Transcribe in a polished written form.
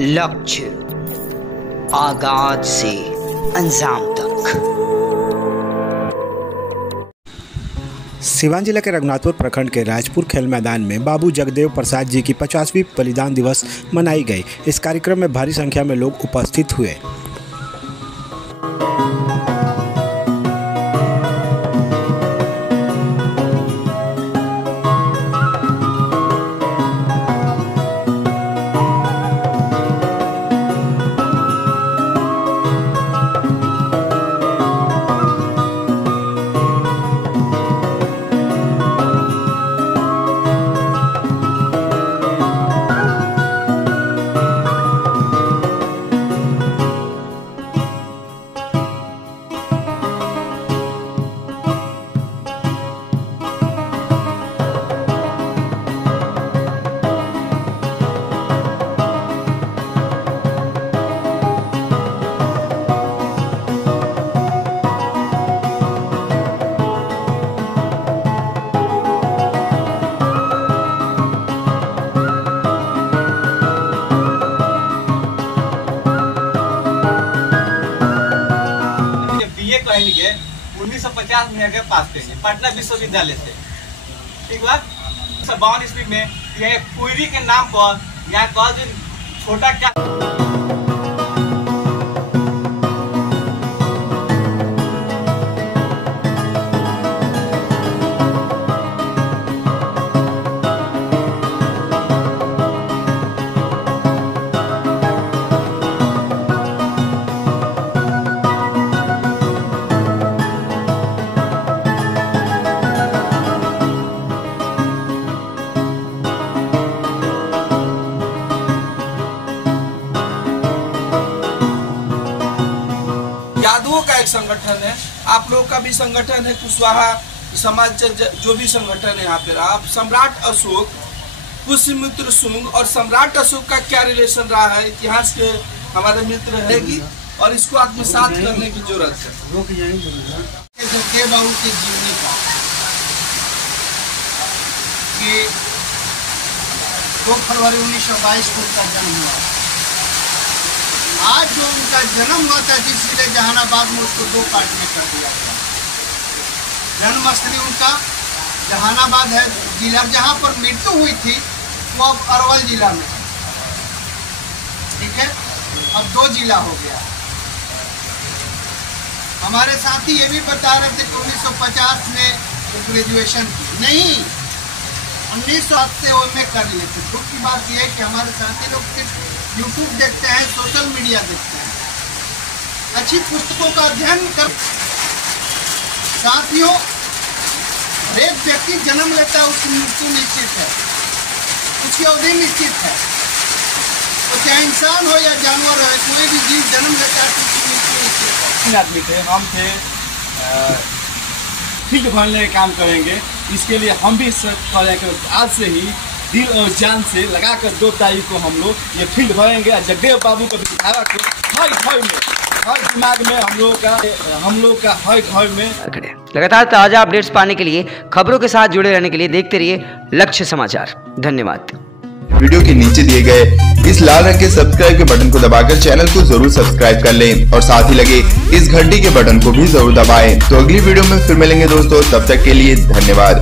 लक्ष्य, आगाज से अंजाम तक। सिवान जिला के रघुनाथपुर प्रखंड के राजपुर खेल मैदान में बाबू जगदेव प्रसाद जी की 50वीं बलिदान दिवस मनाई गई। इस कार्यक्रम में भारी संख्या में लोग उपस्थित हुए। कहेंगे 1950 में आगे पास करेंगे पटना विश्वविद्यालय से। ठीक बात 52 ईस्वी में यह कुइरी के नाम पर यहाँ कल छोटा क्या यादवों का एक संगठन है, आप लोगों का भी संगठन है, कुशवाहा समाज जो भी संगठन है यहाँ पे। आप सम्राट अशोक, पुष्यमित्र शुंग और सम्राट अशोक का क्या रिलेशन रहा है इतिहास के हमारे मित्र रहेगी और इसको आत्मसात करने की जरूरत है। जगदेव बाबू की जीवनी का कि 2 फरवरी 1922 को उनका जन्म हुआ। आज जो उनका जन्म हुआ था जिसलिए जहानाबाद में उसको 2 पार्ट में कर दिया गया। जन्मस्थली उनका जहानाबाद है जिला, जहाँ पर मृत्यु हुई थी वो अब अरवल जिला में है। ठीक है, अब 2 जिला हो गया। हमारे साथी ये भी बता रहे थे कि 1950 में ग्रेजुएशन की नहीं, 1907 से वो में कर लिए थे। दुख की बात यह है कि हमारे साथी लोग सिर्फ यूट्यूब देखते हैं, सोशल मीडिया देखते हैं। अच्छी पुस्तकों का अध्ययन कर। साथियों, एक व्यक्ति जन्म लेता है उसकी मृत्यु निश्चित है, उसकी अवधि निश्चित है। तो चाहे इंसान हो या जानवर हो, कोई भी जीव जन्म लेता है तो उसकी मृत्यु निश्चित है। 3 आदमी थे, हम थे फील्ड भरने का काम करेंगे। इसके लिए हम भी आज से ही दिल और जान से लगाकर 2 तारीख को हम लोग ये फील्ड भरेंगे। जगदेव बाबू को दिखावा को हर घर में, हर दिमाग में हम लोग का हर घर में। लगातार ताज़ा अपडेट्स पाने के लिए, खबरों के साथ जुड़े रहने के लिए देखते रहिए लक्ष्य समाचार। धन्यवाद। वीडियो के नीचे दिए गए इस लाल रंग के सब्सक्राइब के बटन को दबाकर चैनल को जरूर सब्सक्राइब कर लें और साथ ही लगे इस घंटी के बटन को भी जरूर दबाएं। तो अगली वीडियो में फिर मिलेंगे दोस्तों, तब तक के लिए धन्यवाद।